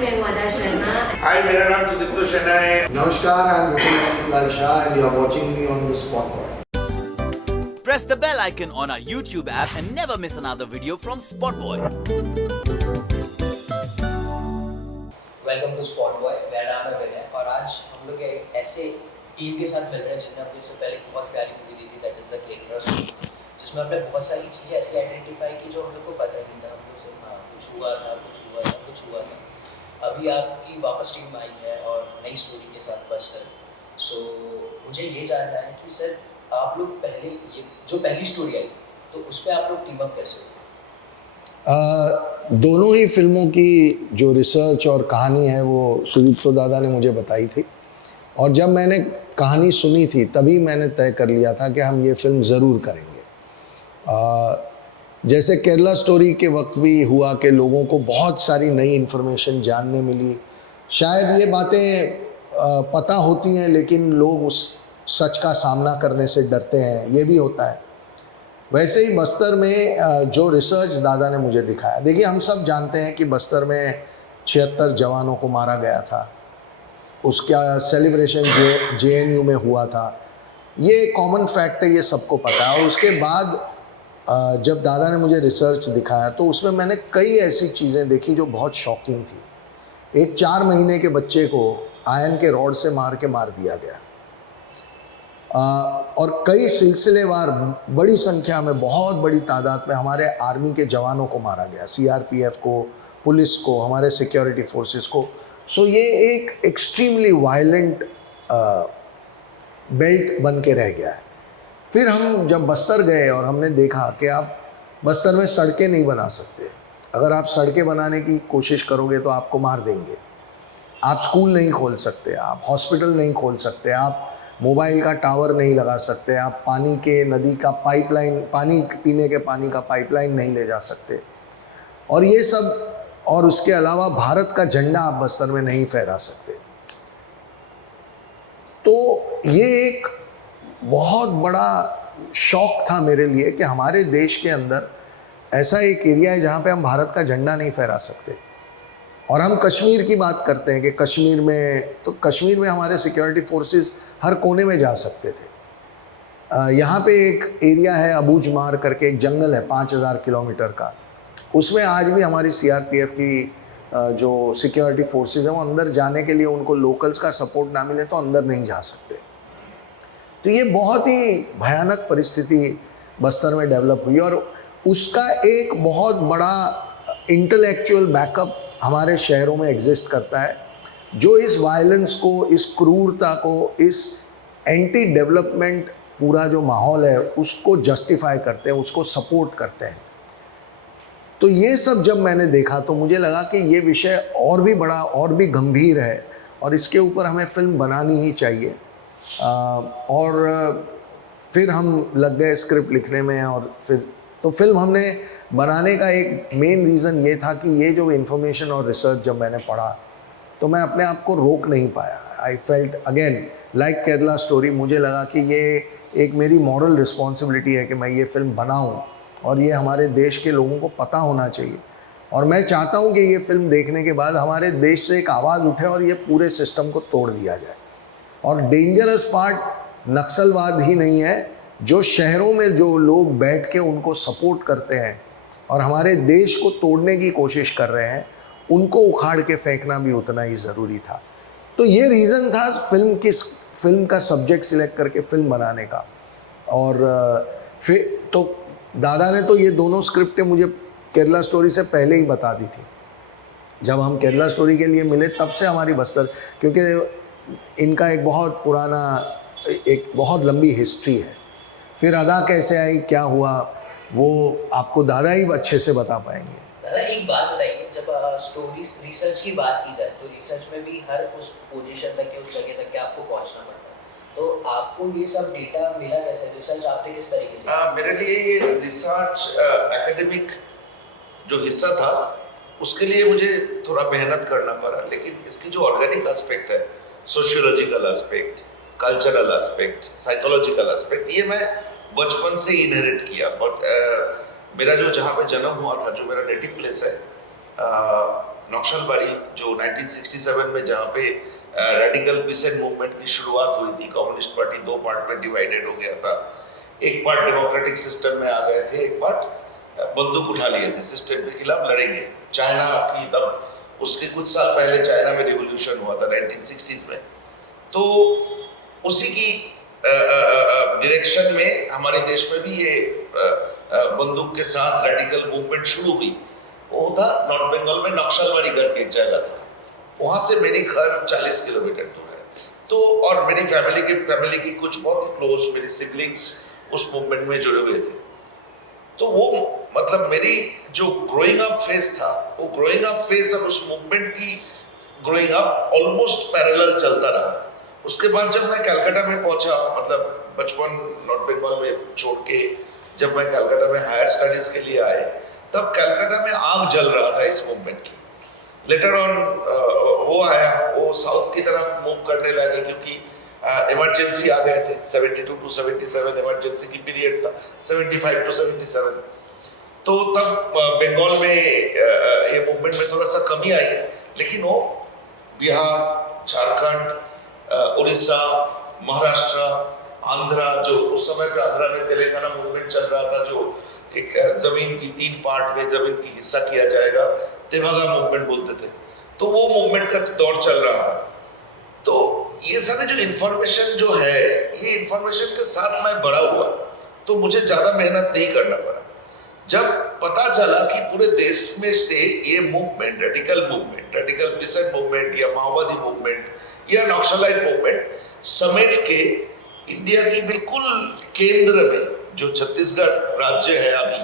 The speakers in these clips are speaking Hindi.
मैं हूँ अदा शर्मा। हाय, मेरा नाम सुदीप्तो शेना है। Namaskar, I'm Vipul Shah and you are watching me on the Spotboy. Press the bell icon on our YouTube app and never miss another video from Spotboy. Welcome to Spotboy. मेरा नाम है विनय और आज हम लोग एक ऐसे टीम के साथ मिल रहे हैं जिन्होंने अपने से पहले एक बहुत प्यारी मूवी दी थी, that is the Kerala story, जिसमें हमने बहुत सारी चीज़ें ऐसी आइडेंटिफाई की जो हम लोग को पता ही नहीं था। हम लोग सिर्फ कुछ हुआ था। अभी आपकी वापस टीम आई है और नई स्टोरी के साथ बस्तर। सो मुझे ये जानना है कि सर आप लोग पहले ये जो पहली स्टोरी आई तो उस पर आप लोग टीम अप कैसे हुए? दोनों ही फिल्मों की जो रिसर्च और कहानी है वो सुदीप्तो दादा ने मुझे बताई थी और जब मैंने कहानी सुनी थी तभी मैंने तय कर लिया था कि हम ये फिल्म ज़रूर करेंगे। जैसे केरला स्टोरी के वक्त भी हुआ कि लोगों को बहुत सारी नई इन्फॉर्मेशन जानने मिली। शायद ये बातें पता होती हैं लेकिन लोग उस सच का सामना करने से डरते हैं, ये भी होता है। वैसे ही बस्तर में जो रिसर्च दादा ने मुझे दिखाया, देखिए हम सब जानते हैं कि बस्तर में 76 जवानों को मारा गया था, उसका सेलिब्रेशन JNU में हुआ था। ये कॉमन फैक्ट है, ये सबको पता है। और उसके बाद जब दादा ने मुझे रिसर्च दिखाया तो उसमें मैंने कई ऐसी चीज़ें देखी जो बहुत शॉकिंग थी। एक 4 महीने के बच्चे को आयरन के रॉड से मार दिया गया और कई सिलसिलेवार बड़ी संख्या में, बहुत बड़ी तादाद में हमारे आर्मी के जवानों को मारा गया, CRPF को, पुलिस को, हमारे सिक्योरिटी फोर्सेस को। सो ये एक एक्सट्रीमली वायलेंट बेल्ट बन के रह गया है। फिर हम जब बस्तर गए और हमने देखा कि आप बस्तर में सड़कें नहीं बना सकते, अगर आप सड़कें बनाने की कोशिश करोगे तो आपको मार देंगे। आप स्कूल नहीं खोल सकते, आप हॉस्पिटल नहीं खोल सकते, आप मोबाइल का टावर नहीं लगा सकते, आप पानी के नदी का पाइपलाइन, पानी पीने के पानी का पाइपलाइन नहीं ले जा सकते। और ये सब, और उसके अलावा भारत का झंडा आप बस्तर में नहीं फहरा सकते। तो ये एक बहुत बड़ा शौक था मेरे लिए कि हमारे देश के अंदर ऐसा एक एरिया है जहाँ पे हम भारत का झंडा नहीं फहरा सकते। और हम कश्मीर की बात करते हैं कि कश्मीर में हमारे सिक्योरिटी फोर्सेस हर कोने में जा सकते थे। यहाँ पे एक एरिया है अबूझमार करके, एक जंगल है 5000 किलोमीटर का, उसमें आज भी हमारी CRPF की जो सिक्योरिटी फोर्सेस हैं वो अंदर जाने के लिए उनको लोकल्स का सपोर्ट ना मिले तो अंदर नहीं जा सकते। तो ये बहुत ही भयानक परिस्थिति बस्तर में डेवलप हुई और उसका एक बहुत बड़ा इंटेलेक्चुअल बैकअप हमारे शहरों में एग्जिस्ट करता है, जो इस वायलेंस को, इस क्रूरता को, इस एंटी डेवलपमेंट पूरा जो माहौल है उसको जस्टिफाई करते हैं, उसको सपोर्ट करते हैं। तो ये सब जब मैंने देखा तो मुझे लगा कि ये विषय और भी बड़ा, और भी गंभीर है और इसके ऊपर हमें फिल्म बनानी ही चाहिए। और फिर हम लग गए स्क्रिप्ट लिखने में और फिर तो फिल्म हमने बनाने का एक मेन रीज़न ये था कि ये जो इन्फॉर्मेशन और रिसर्च जब मैंने पढ़ा तो मैं अपने आप को रोक नहीं पाया। I felt again like Kerala story, मुझे लगा कि ये एक मेरी मॉरल रिस्पॉन्सिबिलिटी है कि मैं ये फिल्म बनाऊं और ये हमारे देश के लोगों को पता होना चाहिए। और मैं चाहता हूं कि ये फिल्म देखने के बाद हमारे देश से एक आवाज़ उठे और ये पूरे सिस्टम को तोड़ दिया जाए। और डेंजरस पार्ट नक्सलवाद ही नहीं है, जो शहरों में जो लोग बैठ के उनको सपोर्ट करते हैं और हमारे देश को तोड़ने की कोशिश कर रहे हैं, उनको उखाड़ के फेंकना भी उतना ही ज़रूरी था। तो ये रीज़न था फिल्म का सब्जेक्ट सिलेक्ट करके फिल्म बनाने का। और फिर तो दादा ने तो ये दोनों स्क्रिप्टें मुझे केरला स्टोरी से पहले ही बता दी थी। जब हम केरला स्टोरी के लिए मिले तब से हमारी बस्तर, क्योंकि इनका एक बहुत पुराना, एक बहुत लंबी हिस्ट्री है। फिर अदा कैसे आई, क्या हुआ, वो आपको दादा ही अच्छे से बता पाएंगे। दादा एक बात बताइए, जब स्टोरी रिसर्च की बात की जाए तो रिसर्च में भी हर उस पोजीशन तक के, उस जगह तक के आपको पहुंचना पड़ता है, तो आपको ये सब डेटा मिला कैसे? रिसर्च आपने किस तरीके से? मेरे लिए ये रिसर्च एकेडमिक जो हिस्सा था उसके लिए मुझे थोड़ा मेहनत करना पड़ा, लेकिन इसकी जो ऑर्गेनिक एस्पेक्ट है, sociological aspect, cultural aspect, psychological aspect, ये मैं बचपन से इनहेरिट किया। बट मेरा जो जहाँ पे जन्म हुआ था, जो मेरा नेटिव प्लेस है, नक्सलबाड़ी जो 1967 में जहाँ पे रेडिकल पीसेंट मूवमेंट की शुरुआत हुई थी, कम्युनिस्ट पार्टी दो पार्ट में डिवाइडेड हो गया था। एक पार्ट डेमोक्रेटिक सिस्टम में आ गए थे, एक पार्ट बंदूक उठा लिए थे, सिस्टम के खिलाफ लड़ेंगे। चाइना की तब उसके कुछ साल पहले चाइना में रिवॉल्यूशन हुआ था 1960s में, तो उसी की डायरेक्शन में हमारे देश में भी ये बंदूक के साथ रेडिकल मूवमेंट शुरू हुई। वो था नॉर्थ बंगाल में नक्सलबाड़ी करके एक जगह था, वहाँ से मेरी घर 40 किलोमीटर दूर है। तो और मेरी फैमिली की कुछ बहुत ही क्लोज मेरी सिबलिंग्स उस मूवमेंट में जुड़े हुए थे। तो वो मतलब मेरी जो ग्रोइंग अप फेज था, वो ग्रोइंग अप फेज और उस मूवमेंट की ग्रोइंग अप ऑलमोस्ट पैरेलल चलता रहा। उसके बाद जब मैं कलकत्ता में पहुंचा, मतलब बचपन नॉर्थ बंगाल में छोड़ के जब मैं कलकत्ता में हायर स्टडीज के लिए आए, तब कलकत्ता में आग जल रहा था इस मूवमेंट की। लेटर ऑन वो आया, वो साउथ की तरफ मूव करने लगे क्योंकि इमरजेंसी आ गए थे। 72 to 77 इमरजेंसी की पीरियड था, 75 to 77। तो तब बंगाल में ये मूवमेंट में थोड़ा सा कमी आई, लेकिन वो बिहार, झारखंड, उड़ीसा, महाराष्ट्र, आंध्रा, जो उस समय पे आंध्रा में तेलंगाना मूवमेंट चल रहा था, जो एक जमीन की 3 पार्ट में जमीन की हिस्सा किया जाएगा, तेभागा मूवमेंट बोलते थे। तो वो मूवमेंट का दौर चल रहा था। तो ये सारे जो इन्फॉर्मेशन जो है, ये इन्फॉर्मेशन के साथ मैं बड़ा हुआ, तो मुझे ज़्यादा मेहनत नहीं करना पड़ा। जब पता चला कि पूरे देश में से ये मूवमेंट, रेडिकल पीसेंट मूवमेंट या माओवादी मूवमेंट या नक्सलाइट मूवमेंट समेट के इंडिया की बिल्कुल केंद्र में जो छत्तीसगढ़ राज्य है अभी,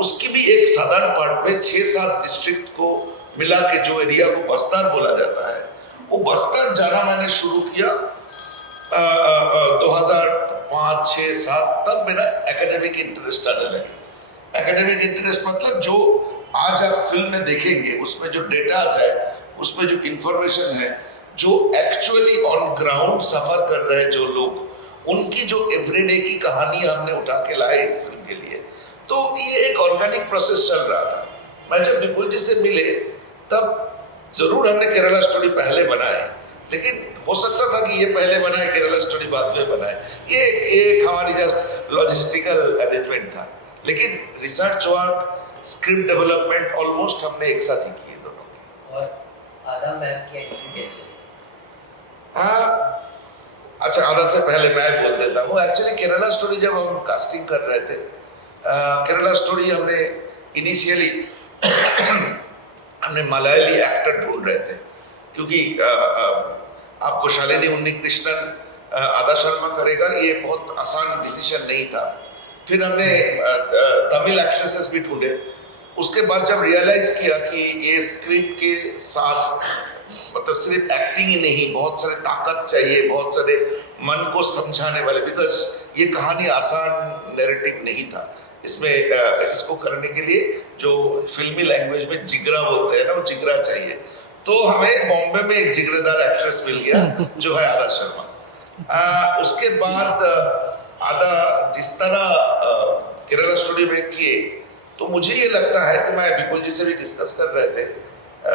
उसकी भी एक साधारण पार्ट में 6-7 डिस्ट्रिक्ट को मिला के जो एरिया को बस्तर बोला जाता है, वो बस्तर जाना मैंने शुरू किया 2005, 6, 7 तब मेरा एकेडमिक इंटरेस्ट आने लगा। एकेडमिक इंटरेस्ट मतलब जो आज आप फिल्म में देखेंगे, उसमें जो डेटास है, उसमें जो इंफॉर्मेशन है, जो एक्चुअली ऑन ग्राउंड सफर कर रहे हैं जो लोग, उनकी जो एवरीडे की कहानी हमने उठा के लाए इस फिल्म के लिए। तो ये एक ऑर्गेनिक प्रोसेस चल रहा था। मैं जब विपुल जी से मिले, तब जरूर हमने केरला स्टोरी पहले बनाए, लेकिन हो सकता था कि ये पहले बनाए, केरला स्टोरी बाद में बनाए। ये एक हमारी जस्ट लॉजिस्टिकल अरेंजमेंट था, लेकिन research work, script development almost हमने एक साथ ही किए दोनों की। और आधा मैम की एंट्री कैसे? हाँ, अच्छा, आधा से पहले मैं बोल देता हूँ। एक्चुअली केरला स्टोरी जब हम कास्टिंग कर रहे थे, केरला स्टोरी हमने इनिशियली हमने मलयाली एक्टर ढूंढ रहे थे, क्योंकि आपको शालिनी उन्नीकृष्णन, आदा शर्मा करेगा, ये बहुत आसान डिसीजन नहीं था। फिर हमने तमिल एक्ट्रेसेस भी ढूंढे। उसके बाद जब रियलाइज किया कि ये स्क्रिप्ट के साथ मतलब सिर्फ एक्टिंग ही नहीं, बहुत सारे ताकत चाहिए, बहुत सारे मन को समझाने वाले, बिकॉज ये कहानी आसान नैरेटिव नहीं था। इसमें इसको करने के लिए जो फिल्मी लैंग्वेज में जिगरा बोलते हैं ना, वो जिगरा चाहिए। तो हमें बॉम्बे में एक जिगरेदार एक्ट्रेस मिल गया जो है आदा शर्मा। उसके बाद आदा जिस तरह केरला स्टोरी में किए, तो मुझे ये लगता है कि मैं विपुल जी से भी डिस्कस कर रहे थे,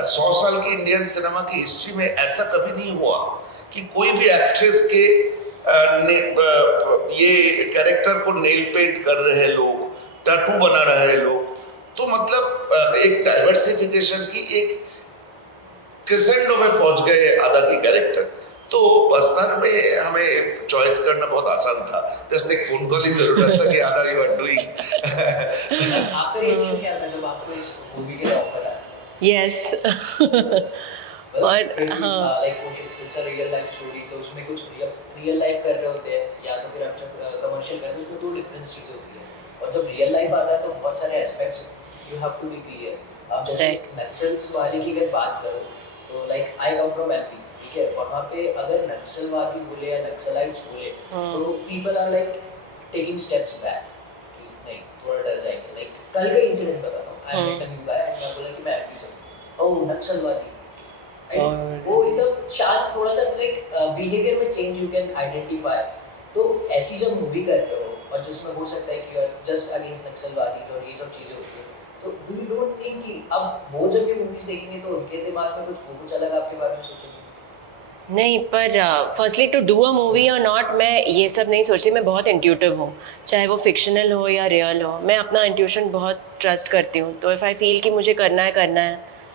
100 साल की इंडियन सिनेमा की हिस्ट्री में ऐसा कभी नहीं हुआ कि कोई भी एक्ट्रेस के ये कैरेक्टर को नेल पेंट कर रहे हैं लोग, टैटू बना रहे हैं लोग। तो मतलब एक डाइवर्सिफिकेशन की एक क्रेसेंडो में पहुंच गए आदा की कैरेक्टर। तो बस्तर में हमें चॉइस करना बहुत आसान था, जस्ट एक फोन कॉल ही जरूरत था कि आदा यू आर डूइंग। आपका रिएक्शन क्या था जब आपको इस मूवी के लिए ऑफर आया? यस और हाँ, like it's a real life story, तो उसमें कुछ रियल लाइफ कर रहे होते हैं या तो फिर आप जब कमर्शियल कर रहे हो, उसमें 2 डिफरेंट चीजें होती है। और जब रियल लाइफ आता है तो बहुत सारे aspects you have to be clear. आप जैसे नक्सल्स वाले की अगर बात करो, तो like I come from MP, ठीक है, वहाँ पे अगर नक्सलवादी बोले या नक्सलाइट्स बोले तो people are like taking steps back कि नहीं, थोड़ा डर जाएंगे। लाइक कल का इंसिडेंट बताता हूँ, I met a new guy and मैं बोला कि मैं एमपी से हूँ, ओह नक्सलवादी, वो एकदम शांत, थोड़ा सा लाइक बिहेवियर में चेंज यू कैन आइडेंटिफाई। तो ऐसी जब मूवी कर रहे हो और जिसमें हो सकता है कि यू आर जस्ट अगेंस्ट नक्सलवादी और ये सब चीज़ें होती है, तो डू यू डोंट थिंक कि अब वो जब ये मूवीज देखेंगे तो उनके दिमाग में कुछ वो कुछ अलग आपके बारे में सोचेंगे? नहीं, पर firstly to do a movie or not, मैं ये सब नहीं सोचती। मैं बहुत इंट्यूटिव हूँ, चाहे वो फिक्शनल हो या रियल हो। मैं अपना इंट्यूशन बहुत ट्रस्ट करती हूँ। तो इफ़ आई फील कि मुझे करना है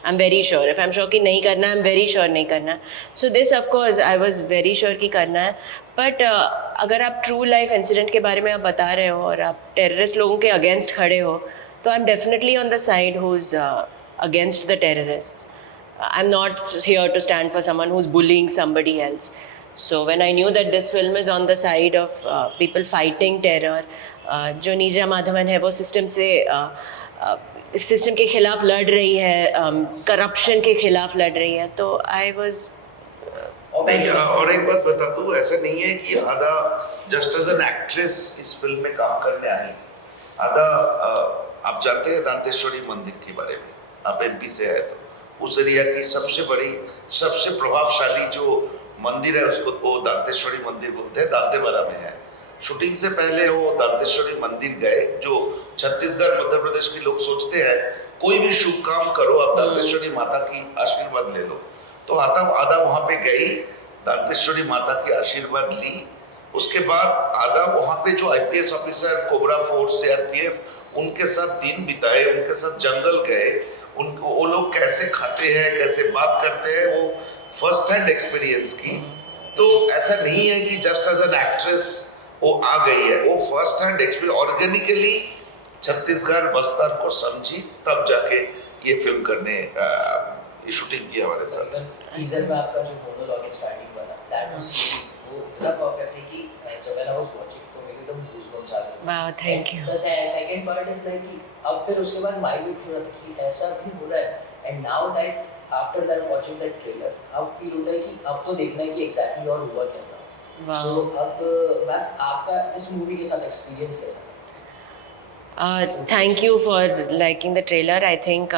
आई am very sure. If I am sure कि नहीं करना है, आई एम वेरी श्योर नहीं करना है। So this of course I was very sure कि करना है। बट अगर आप ट्रू लाइफ इंसिडेंट के बारे में आप बता रहे हो और आप टेररिस्ट लोगों के अगेंस्ट खड़े हो, तो I am definitely on the side who is against the terrorists. I'm not here to stand for someone who's bullying somebody else. So when I knew that this film is on the side of people fighting terror, जो नीजा माधवन है वो सिस्टम के खिलाफ लड़ रही है, करप्शन के खिलाफ लड़ रही है, तो आई वाज नहीं, और एक बात बता दूं, ऐसा नहीं है कि आधा जस्ट एज एन एक्ट्रेस इस फिल्म में काम करने आई। आधा आप जानते हैं दांतेश्वरी मंदिर के बारे में, आप एमपी से आए तो उस एरिया की सबसे बड़ी सबसे प्रभावशाली जो मंदिर है उसको वो दांतेश्वरी मंदिर बोलते हैं, दांतेवाड़ा में है। शूटिंग से पहले वो दांतेश्वरी मंदिर गए, जो छत्तीसगढ़ मध्य प्रदेश के लोग सोचते हैं कोई भी शुभ काम करो आप दांतेश्वरी माता की आशीर्वाद ले लो, तो आधा वहाँ पे गई, दांतेश्वरी माता की आशीर्वाद ली। उसके बाद आधा वहाँ पे जो IPS officer, cobra force, CRPF, उनके साथ दिन बिताए, उनके साथ जंगल गए, उनको वो लोग कैसे खाते हैं, कैसे बात करते हैं, वो फर्स्ट हैंड एक्सपीरियंस की। तो ऐसा नहीं है कि जस्ट एज एन एक्ट्रेस वो आ गई है, वो first hand experience organically Chhattisgarh Bastar को समझी, तब जाके ये फिल्म करने ये शूटिंग की हमारे साथ। टीजर में आपका जो मोनोलॉग है स्टार्टिंग वाला, दैट वाज वो इतना परफेक्ट है कि जब मैं वाज वाचिंग तो मेरे एकदम गूज़बम्स आ गए। Wow, thank you. The second part is like कि अब फिर उसके बाद माइंड में पूरा था कि ऐसा भी हो रहा है, and now that after that watching that trailer अब फील होता है कि अब तो देखना है कि एग्जैक्टली और हुआ क्या था। सो अब मैम आपका इस मूवी के साथ एक्सपीरियंस कैसा था? Thank you for liking the trailer. I think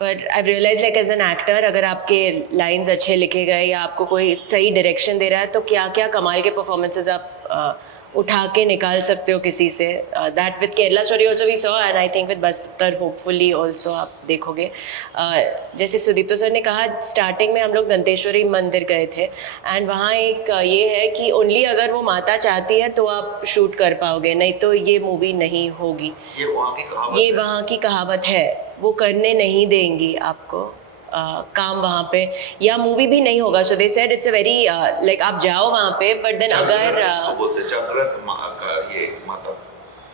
पर I realize like as an actor, अगर आपके लाइंस अच्छे लिखे गए या आपको कोई सही डायरेक्शन दे रहा है, तो क्या क्या कमाल के परफॉर्मेंसेज आप उठा के निकाल सकते हो किसी से। That with Kerala story also we saw, and I think with Bastar hopefully also आप देखोगे। जैसे सुदीप्तो सर ने कहा, स्टार्टिंग में हम लोग दंतेश्वरी मंदिर गए थे, एंड वहाँ एक ये है कि ओनली अगर वो माता चाहती है तो आप शूट कर पाओगे, नहीं तो ये मूवी नहीं होगी। ये वहाँ की कहावत है, वो करने नहीं देंगी आपको काम वहाँ पे, या मूवी भी नहीं होगा। So they said it's a very like आप जाओ वहाँ पे, बट देन अगर जागृत ये माता,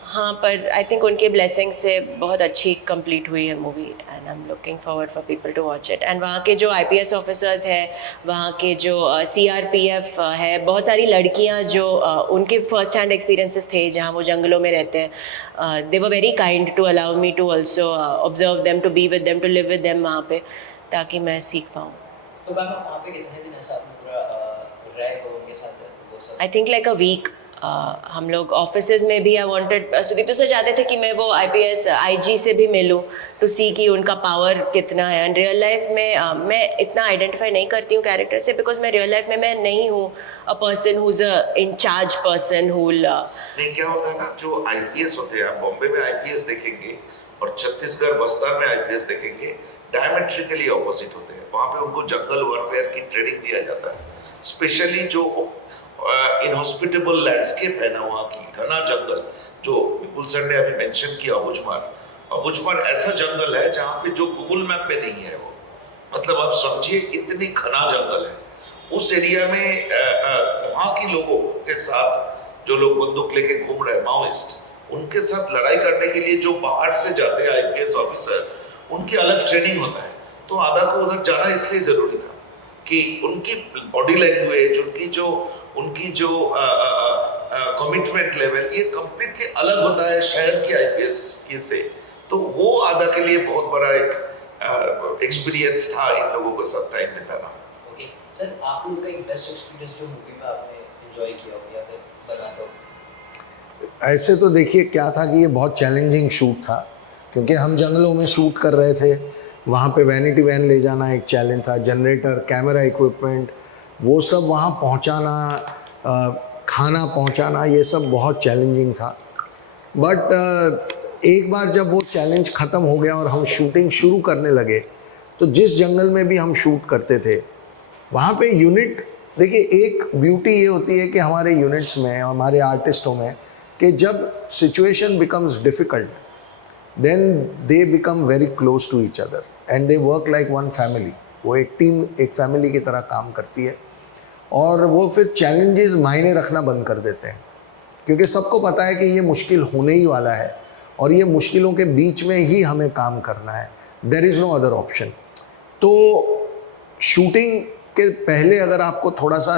हाँ, पर आई थिंक उनके ब्लेसिंग से बहुत अच्छी कंप्लीट हुई है movie, and I am looking forward for people to watch it. And वहाँ के जो आईपीएस ऑफिसर्स है, वहाँ के जो सीआरपीएफ है, बहुत सारी लड़कियाँ जो उनके फर्स्ट हैंड एक्सपीरियंसेस थे जहाँ वो जंगलों में रहते हैं, they were very kind to allow me to also observe them, to be with them, to live with them वहाँ पे, ताकि मैं सीख पाऊँ। तो मैम वहाँ पे कितने दिन ऐसा आपने पूरा रहे हो उनके साथ? I think like a week. हम लोग ऑफिसेज में भी आई वांटेड, सुदीप्तो सर चाहते थे कि मैं वो आईपीएस आईजी से भी मिलूं टू सी कि उनका पावर कितना है। एंड रियल लाइफ में मैं इतना आइडेंटिफाई नहीं करती हूँ कैरेक्टर से, बिकॉज मैं रियल लाइफ में मैं नहीं हूँ a person who is a incharge person who नहीं। क्या होता है ना, जो आईपीएस होते हैं, आप बॉम्बे में आईपीएस देखेंगे और छत्तीसगढ़ बस्तर में आईपीएस देखेंगे, डायमेट्रिकली ऑपोजिट होते हैं। वहाँ पे उनको जंगल वॉरफेयर की ट्रेनिंग दिया जाता है, स्पेशली जो इनहॉस्पिटेबल लैंडस्केप है ना, वहाँ की घना जंगल, जो विपुल सर ने अभी मेंशन किया, अबुझमार ऐसा जंगल है जहाँ पे जो गूगल मैप में नहीं है वो, मतलब आप समझिए इतनी घना जंगल है। उस एरिया में वहाँ के लोगों के साथ जो लोग बंदूक लेके घूम रहे हैं, माओइस्ट, उनके साथ लड़ाई करने के लिए जो बाहर से जाते हैं आईपीएस ऑफिसर, उनकी अलग ट्रेनिंग होता है। तो आधा को उधर जाना इसलिए जरूरी था कि उनकी बॉडी लैंग्वेज, उनकी जो कमिटमेंट लेवल, ये कम्प्लीटली अलग होता है शहर की आईपीएस की से। तो वो आधा के लिए बहुत बड़ा एक एक्सपीरियंस था इन लोगों के साथ टाइम बिताना। ओके सर, आप लोगों का एक बेस्ट एक्सपीरियंस जो मूवी में आपने एंजॉय किया हो या फिर बनाते हो? ऐसे तो देखिए क्या था कि ये बहुत चैलेंजिंग शूट था, क्योंकि हम जंगलों में शूट कर रहे थे। वहाँ पे वैनिटी वैन ले जाना एक चैलेंज था, जनरेटर, कैमरा इक्विपमेंट, वो सब वहाँ पहुँचाना, खाना पहुँचाना, ये सब बहुत चैलेंजिंग था। बट एक बार जब वो चैलेंज ख़त्म हो गया और हम शूटिंग शुरू करने लगे, तो जिस जंगल में भी हम शूट करते थे वहाँ पे यूनिट, देखिए एक ब्यूटी ये होती है कि हमारे यूनिट्स में, हमारे आर्टिस्टों में, कि जब situation becomes difficult then they become very close to each other and they work like one family. वो एक टीम, एक फैमिली की तरह काम करती है और वो फिर चैलेंजेस मायने रखना बंद कर देते हैं, क्योंकि सबको पता है कि ये मुश्किल होने ही वाला है और ये मुश्किलों के बीच में ही हमें काम करना है, there is no other option. तो शूटिंग के पहले अगर आपको थोड़ा सा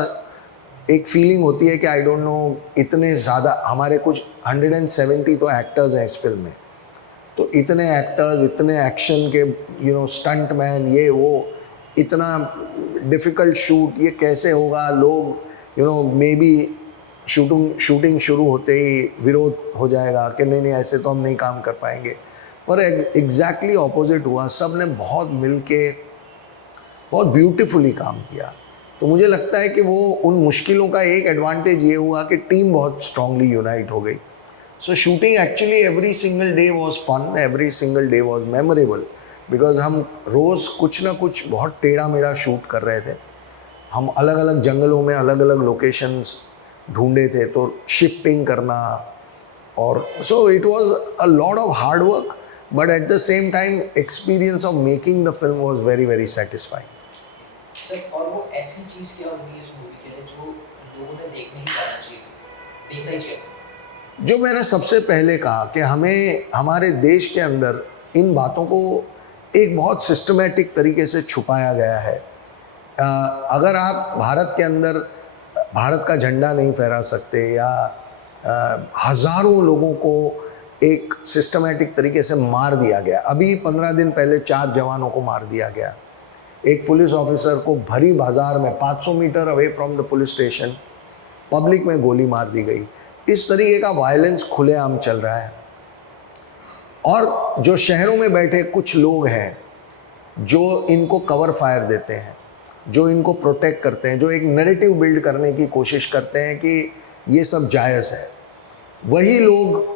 एक फीलिंग होती है कि आई डोंट नो, इतने ज़्यादा हमारे कुछ 170 तो एक्टर्स हैं इस फिल्म में, तो इतने एक्टर्स, इतने एक्शन के स्टंट मैन, ये वो, इतना डिफ़िकल्ट शूट, ये कैसे होगा, लोग मे बी शूटिंग शुरू होते ही विरोध हो जाएगा कि नहीं ऐसे तो हम नहीं काम कर पाएंगे। पर एग्जैक्टली ऑपोजिट हुआ, सब ने बहुत मिल के बहुत ब्यूटीफुली काम किया। तो मुझे लगता है कि वो उन मुश्किलों का एक एडवांटेज ये हुआ कि टीम बहुत स्ट्रांगली यूनाइट हो गई। So shooting actually every single day was fun, every single day was memorable, because हम रोज़ कुछ ना कुछ बहुत टेढ़ा मेढ़ा शूट कर रहे थे। हम अलग अलग जंगलों में अलग अलग लोकेशंस ढूंढे थे, तो शिफ्टिंग करना, और so it was a lot of hard work, but at the same time experience of making the film was very very satisfying. Sir, और वो ऐसी चीज़ क्या होगी इस मूवी के लिए जो लोगों ने देखना ही जाना चाहिए, देखना ही चाहिए? जो मैंने सबसे पहले कहा कि हमें हमारे देश के अंदर इन बातों को एक बहुत सिस्टमेटिक तरीके से छुपाया गया है। अगर आप भारत के अंदर भारत का झंडा नहीं फहरा सकते या हज़ारों लोगों को एक सिस्टमेटिक तरीके से मार दिया गया, अभी 15 दिन पहले 4 जवानों को मार दिया गया, एक पुलिस ऑफिसर को भरी बाज़ार में 500 metre away from the police station public में गोली मार दी गई। इस तरीके का वायलेंस खुलेआम चल रहा है। और जो शहरों में बैठे कुछ लोग हैं जो इनको कवर फायर देते हैं, जो इनको प्रोटेक्ट करते हैं, जो एक नैरेटिव बिल्ड करने की कोशिश करते हैं कि ये सब जायज़ है, वही लोग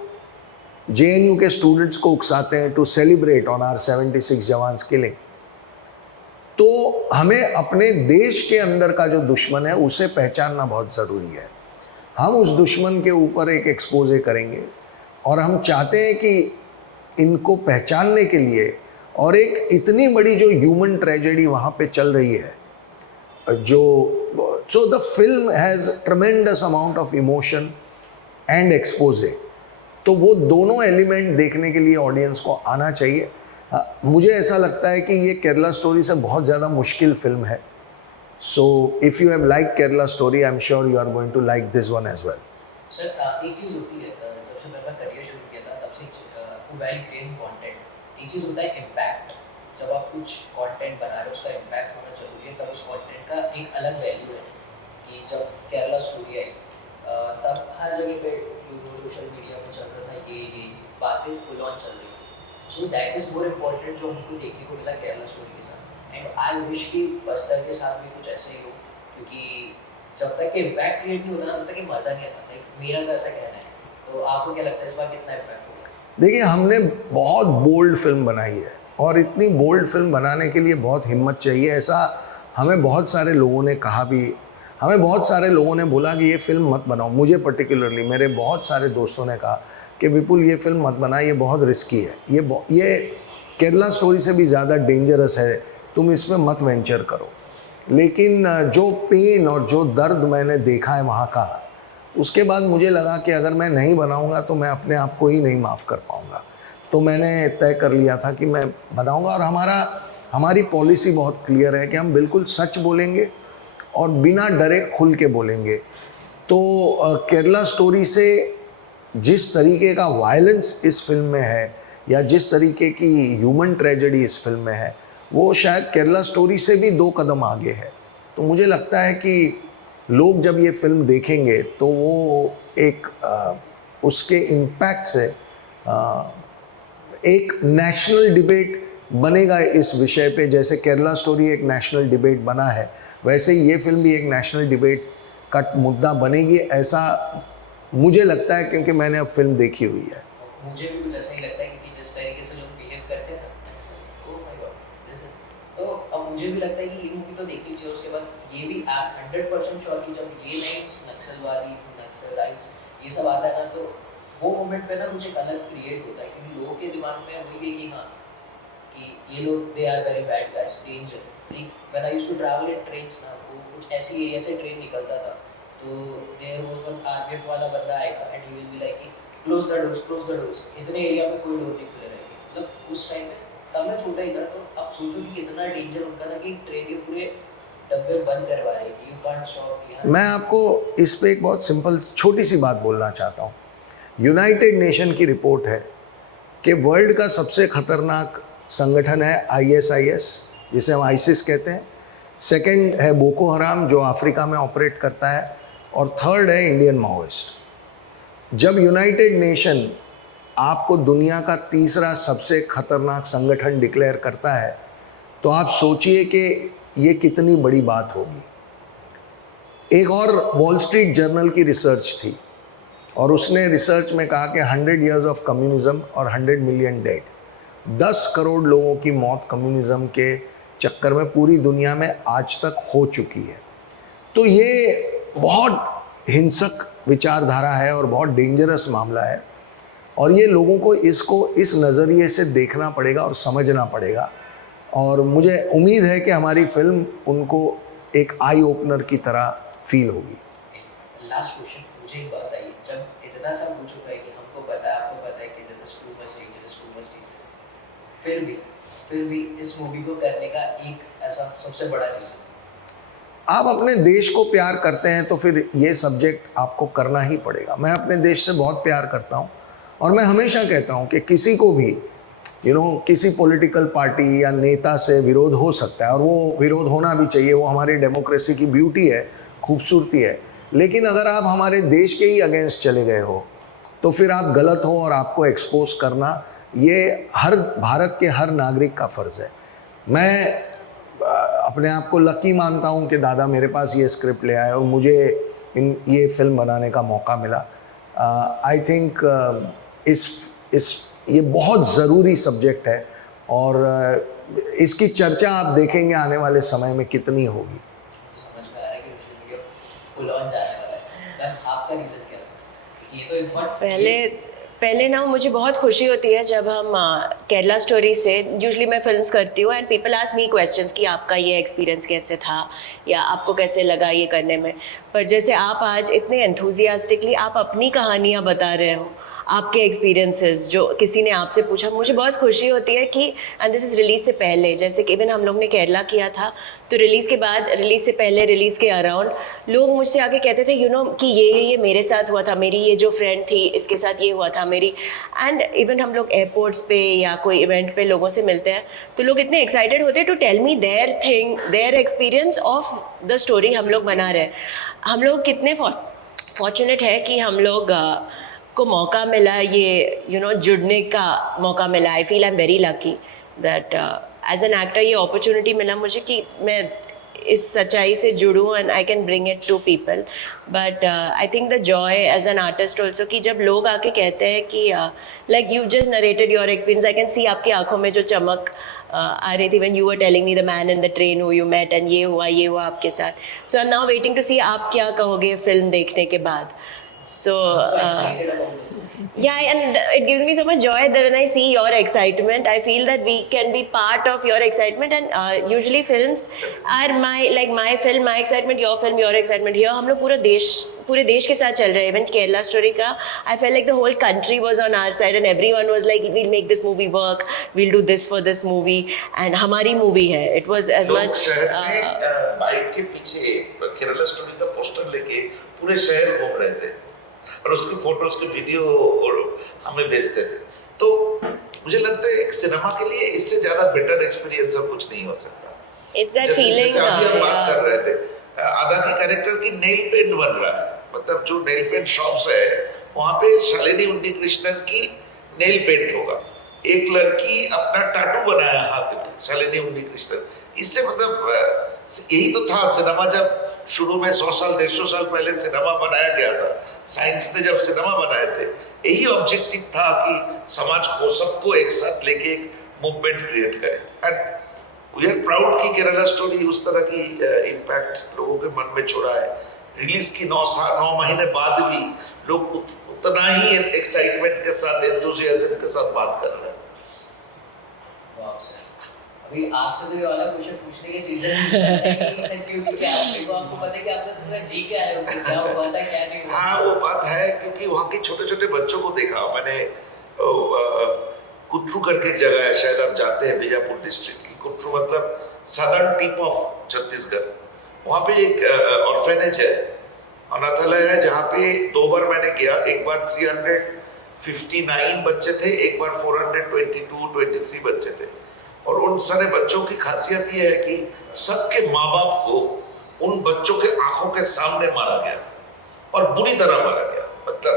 जेएनयू के स्टूडेंट्स को उकसाते हैं to celebrate on our 76 jawans killing. तो हमें अपने देश के अंदर का जो दुश्मन है उसे पहचानना बहुत ज़रूरी है। हम उस दुश्मन के ऊपर एक एक्सपोजे करेंगे और हम चाहते हैं कि इनको पहचानने के लिए, और एक इतनी बड़ी जो ह्यूमन ट्रेजेडी वहाँ पे चल रही है, जो so the film has tremendous amount of emotion and exposé. तो वो दोनों एलिमेंट देखने के लिए ऑडियंस को आना चाहिए। मुझे ऐसा लगता है कि ये केरला स्टोरी से बहुत ज़्यादा मुश्किल फिल्म है। So if you have like Kerala story, I am sure you are going to like this one as well. Sir, एक चीज़ होती है, जब से मैंने करियर शुरू किया था तब से वेल क्रिएटिंग कंटेंट, एक चीज़ होता है इम्पैक्ट। जब आप कुछ कंटेंट बना रहे हो उसका इम्पैक्ट होना जरूरी है, तब उस कंटेंट का एक अलग वैल्यू है। कि जब केरला स्टोरी आई तब हर जगह पे सोशल मीडिया में चल रहा था ये बातें फुल ऑन चल रही थी। So that is more important जो हमको देखने को मिला केरला स्टोरी के साथ। एंड आई विश कि बस्तर के साथ भी कुछ ऐसे ही हो, क्योंकि जब तक कि इम्पैक्ट क्रिएट नहीं होता तब तक कि मज़ा नहीं आता। लाइक मेरा तो ऐसा कहना है। तो आपको क्या लगता है इस बार कितना इम्पैक्ट होगा? देखिए, हमने बहुत बोल्ड फिल्म बनाई है और इतनी बोल्ड फिल्म बनाने के लिए बहुत हिम्मत चाहिए। ऐसा हमें बहुत सारे लोगों ने कहा भी, हमें बहुत सारे लोगों ने बोला कि ये फिल्म मत बनाओ। मुझे पर्टिकुलरली मेरे बहुत सारे दोस्तों ने कहा कि विपुल ये फिल्म मत बना, ये बहुत रिस्की है, ये केरला स्टोरी से भी ज़्यादा डेंजरस है, तुम इसमें मत वेंचर करो। लेकिन जो पेन और जो दर्द मैंने देखा है वहाँ का, उसके बाद मुझे लगा कि अगर मैं नहीं बनाऊँगा तो मैं अपने आप को ही नहीं माफ़ कर पाऊँगा। तो मैंने तय कर लिया था कि मैं बनाऊँगा। और हमारी पॉलिसी बहुत क्लियर है कि हम बिल्कुल सच बोलेंगे और बिना डरे खुल के बोलेंगे। तो केरला स्टोरी से जिस तरीके का वायलेंस इस फिल्म में है या जिस तरीके की ह्यूमन ट्रेजेडी इस फिल्म में है, वो शायद केरला स्टोरी से भी 2 कदम आगे है। तो मुझे लगता है कि लोग जब ये फिल्म देखेंगे तो वो एक उसके इम्पैक्ट से एक नेशनल डिबेट बनेगा इस विषय पे। जैसे केरला स्टोरी एक नेशनल डिबेट बना है, वैसे ही ये फिल्म भी एक नेशनल डिबेट का मुद्दा बनेगी, ऐसा मुझे लगता है, क्योंकि मैंने अब फिल्म देखी हुई है। मुझे भी कुछ ऐसा ही लगता है कि जिस तरीके से लोग बिहेव करते हैं ना, oh my God this is, तो अब मुझे भी लगता है कि ये मूवी तो देखनी चाहिए। उसके बाद ये भी आप 100% श्योर कि जब ये नेम्स नक्सलवादी, नक्सलाइट्स ये सब आता है ना, तो वो मोमेंट पे ना मुझे एक अलग क्रिएट होता है, क्योंकि लोगों के दिमाग में वही है कि हाँ कि ये लोग they are very bad guys, danger. Like when I used to travel in trains ना, वो कुछ ऐसी एरिया से ट्रेन निकलता था, तो देयर वाज वन आरपीएफ वाला बंदा आएगा and he will be like close the doors, इतने एरिया में कोई डोर नहीं खुले रहेंगे। मतलब उस टाइम में तब मैं छोटा ही था, तो अब सोचो कि कितना डेंजर उनका था कि ट्रेन के पूरे डब्बे बंद करवा रहे कि यू कांट स्टॉप। मैं आपको इस पे एक बहुत सिंपल छोटी सी बात बोलना चाहता हूँ। यूनाइटेड नेशन की रिपोर्ट है कि वर्ल्ड का सबसे खतरनाक संगठन है ISIS, जिसे हम आइसिस कहते हैं। सेकंड है बोको हराम, जो अफ्रीका में ऑपरेट करता है, और थर्ड है इंडियन माओइस्ट। जब यूनाइटेड नेशन आपको दुनिया का तीसरा सबसे खतरनाक संगठन डिक्लेयर करता है, तो आप सोचिए कि ये कितनी बड़ी बात होगी। एक और वॉल स्ट्रीट जर्नल की रिसर्च थी, और उसने रिसर्च में कहा कि 100 years ऑफ कम्युनिज्म और 100 million डेड, 10 करोड़ लोगों की मौत कम्युनिज्म के चक्कर में पूरी दुनिया में आज तक हो चुकी है। तो ये बहुत हिंसक विचारधारा है और बहुत डेंजरस मामला है, और ये लोगों को इसको इस नज़रिए से देखना पड़ेगा और समझना पड़ेगा। और मुझे उम्मीद है कि हमारी फिल्म उनको एक आई ओपनर की तरह फील होगी। लास्ट क्वेश्चन, मुझे एक बात आई, जब इतना सब हो चुका है कि हमको पता है, आपको पता है कि this is too much dangerous, फिर भी इस मूवी को करने का एक ऐसा सबसे बड़ा रीजन, आप अपने देश को प्यार करते हैं तो फिर ये सब्जेक्ट आपको करना ही पड़ेगा। मैं अपने देश से बहुत प्यार करता हूँ, और मैं हमेशा कहता हूँ कि किसी को भी किसी पॉलिटिकल पार्टी या नेता से विरोध हो सकता है, और वो विरोध होना भी चाहिए, वो हमारी डेमोक्रेसी की ब्यूटी है, खूबसूरती है। लेकिन अगर आप हमारे देश के ही अगेंस्ट चले गए हो, तो फिर आप गलत हो, और आपको एक्सपोज करना ये हर भारत के हर नागरिक का फ़र्ज़ है। मैं अपने आप को लकी मानता हूँ कि दादा मेरे पास ये स्क्रिप्ट ले आए और मुझे ये फिल्म बनाने का मौका मिला। आई थिंक ये बहुत ज़रूरी सब्जेक्ट है, और इसकी चर्चा आप देखेंगे आने वाले समय में कितनी होगी। समझ में आ रहा है कि सोशल मीडिया फुल ऑन जाने वाला है। मैम आपका रीज़न क्या था? ये तो एक बहुत पहले ना मुझे बहुत खुशी होती है जब हम केरला स्टोरी से, यूजुअली मैं फिल्म्स करती हूँ and people ask me questions कि आपका ये एक्सपीरियंस कैसे था या आपको कैसे लगा ये करने में। पर जैसे आप आज इतने एंथुजियास्टिकली आप अपनी कहानियाँ बता रहे हो, आपके एक्सपीरियंसेस जो किसी ने आपसे पूछा, मुझे बहुत खुशी होती है कि एंड दिस इज़ रिलीज़ से पहले, जैसे कि इवन हम लोग ने केरला किया था, तो रिलीज़ के बाद, रिलीज़ से पहले, रिलीज़ के अराउंड लोग मुझसे आके कहते थे कि ये मेरे साथ हुआ था, मेरी ये जो फ्रेंड थी इसके साथ ये हुआ था मेरी। एंड इवन हम लोग एयरपोर्ट्स पे या कोई इवेंट पे लोगों से मिलते हैं, तो लोग इतने एक्साइटेड होते हैं to tell me their experience of the story हम लोग बना रहे हैं। हम लोग कितने फॉर्चुनेट है कि हम लोग को मौका मिला, ये जुड़ने का मौका मिला। I feel I am very lucky that as an actor ये अपॉर्चुनिटी मिला मुझे कि मैं इस सच्चाई से जुड़ूँ and I can bring it to people. But I think the joy as an artist also कि जब लोग आके कहते हैं कि like you just narrated your experience, I can see आपकी आंखों में जो चमक आ रही थी when you were telling me the man in the train who you met and ये हुआ आपके साथ। So I am now waiting to see आप क्या कहोगे फिल्म देखने के बाद। So yeah, and it gives me so much joy that when I see your excitement, I feel that we can be part of your excitement. And usually films are my film, my excitement, your film, your excitement. Here हम लोग पूरे देश के साथ चल रहे हैं। Even Kerala story का, I felt like the whole country was on our side and everyone was like, we'll make this movie work, we'll do this for this movie, and हमारी movie है। It was as much शहर में बाइक के पीछे केरला स्टोरी का पोस्टर लेके पूरे शहर घूम रहे थे और उसके फोटोज के वीडियो और हमें भेजते थे। तो मुझे लगता है एक सिनेमा के लिए इससे ज्यादा बेटर एक्सपीरियंस और कुछ नहीं हो सकता। It's that feeling। जैसे अभी हम बात कर रहे थे, आधा की कैरेक्टर की नेल पेंट बन रहा है, मतलब जो नेल पेंट शॉप्स है वहाँ पे शालिनी उन्नीकृष्णन की नेल पेंट होगा। एक लड़की अपना टाटू बनाया हाथ में, शालिनी उन्नीकृष्णन। इससे मतलब यही तो था सिनेमा, जब शुरू में 100 साल 150 साल पहले सिनेमा बनाया गया था, साइंस ने जब सिनेमा बनाए थे, यही ऑब्जेक्टिव था कि समाज को सबको एक साथ लेके एक मूवमेंट क्रिएट करे। एंड वी आर प्राउड कि केरला स्टोरी उस तरह की इम्पैक्ट लोगों के मन में छोड़ा है। रिलीज की 9 महीने बाद भी लोग उतना ही एक्साइटमेंट के साथ, एंथुसियाज्म के साथ बात कर रहे हैं। वाह सर, अभी आपसे तो ये वाला क्वेश्चन पूछने के चीजें नहीं क्योंकि क्या आपको पता है कि आपने पूरा जी के आए हो कि क्या हुआ था क्या नहीं हुआ। हाँ वो बात है, क्योंकि वहाँ के छोटे छोटे बच्चों को देखा मैंने। कुट्रू करके एक जगह है, शायद आप जाते हैं, बीजापुर डिस्ट्रिक्ट की। कुट्रू मतलब सदर्न टिप ऑफ छत्तीसगढ़। वहाँ पे एक ऑर्फेनेज है, अनाथालय है, जहाँ पे 2 बार मैंने गया। एक बार 359 बच्चे थे, एक बार 423 बच्चे थे। और उन सारे बच्चों की खासियत ये है कि सबके माँ बाप को उन बच्चों के आंखों के सामने मारा गया, और बुरी तरह मारा गया। मतलब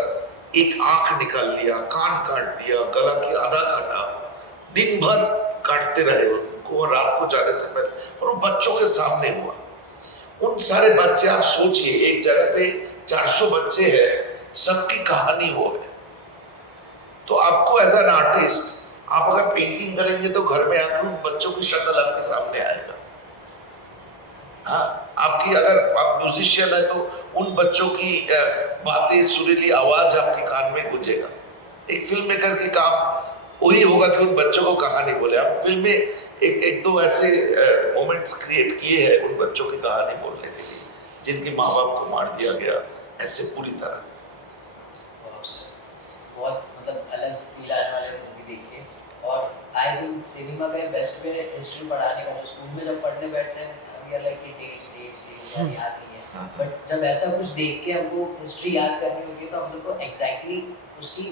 एक आंख निकाल लिया, कान काट दिया, गला की आधा काटा, दिन भर काटते रहे उनको, और रात को जाने से पहले, और वो बच्चों के सामने हुआ। उन सारे बच्चे, आप सोचिए, एक जगह पे 400 बच्चे हैं, सबकी कहानी वो है। तो आपको एज एन आर्टिस्ट, आप अगर पेंटिंग करेंगे तो घर में आकर उन बच्चों की शक्ल आपके सामने आएगा। हाँ, आपकी, अगर आप म्यूजिशियन है तो उन बच्चों की बातें, सुरीली आवाज आपके कान में गूंजेगा। एक फिल्म मेकर की काम वही होगा कि उन बच्चों को कहानी बोले। हम फिल्म में एक दो ऐसे मोमेंट्स क्रिएट किए हैं उन बच्चों की कहानी बोलने के लिए, जिनके माँ बाप को मार दिया गया ऐसे पूरी तरह। बहुत मतलब अलग फील आने वाले मूवी देख के। और आई थिंक सिनेमा का बेस्ट वे हिस्ट्री पढ़ाने का, जो स्कूल में जब पढ़ने बैठते हैं वी आर लाइक डेट्स याद नहीं है, बट जब ऐसा कुछ देख के हमको हिस्ट्री याद करनी होती है तो हम लोग को एग्जैक्टली उसकी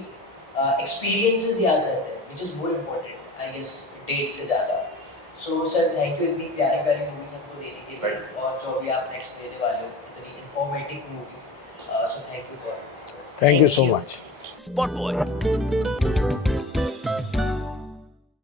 एक्सपीरियंसेस याद रहते हैं, which is more important I guess date से ज़्यादा। सो सर थैंक यू इतनी प्यारी प्यारी मूवीज हमको देने के लिए, और जो भी आप नेक्स्ट देने वाले हो इतनी informative movies. So thank you for thank you so much. Spot Boy.